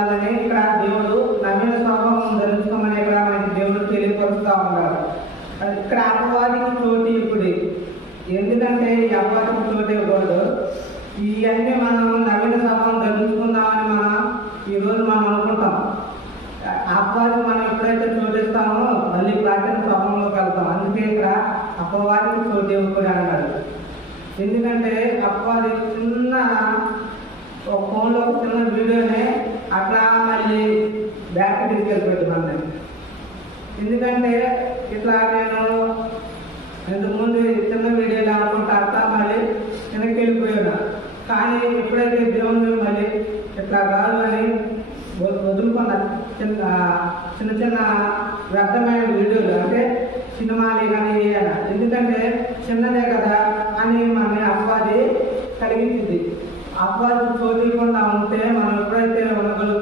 అలానే ఇక్కడ దేవుడు నవీన స్వభావం ధరించుకోమని ఇక్కడ మనకి దేవుడు తెలియపరుస్తూ ఉన్నాడు. ఇక్కడ అపవాదికి చోటు ఇప్పుడు ఎందుకంటే ఈ అపవాదికి చోటు ఇవ్వకూడదు. ఇవన్నీ మనం నవీన స్వభావం ధరించుకుందామని ఈరోజు మనం అనుకుంటాం. అపవాదికి మనం ఎప్పుడైతే చోటిస్తామో మళ్ళీ ప్రాచీన స్వభావంలోకి వెళ్తాం. అందుకే ఇక్కడ అపవాదికి చోటు ఇవ్వకూడదు అన్నాడు. ఎందుకంటే అపవాది చిన్న ఒక ఫోన్లో ఒక చిన్న వీడియోనే అట్లా మళ్ళీ బ్యాక్ తీసుకెళ్ళిపెట్టుకున్నాను. ఎందుకంటే ఇట్లా నేను ఇంతకుముందు చిన్న వీడియోలు అనుకుంటా అట్లా మళ్ళీ వెనక్కి వెళ్ళిపోయాను. కానీ ఎప్పుడైతే దేవుడు మళ్ళీ ఇట్లా కాదు అని వదులుకున్న చిన్న చిన్న వ్యర్థమైన వీడియోలు అంటే సినిమాలు కానీ వేయాలి. ఎందుకంటే చిన్నదే కదా అని మన అపవాది కలిగించింది. అపవాది చోటు ఉంటే మనం ఎప్పుడైతే ఉండగలుగుతాం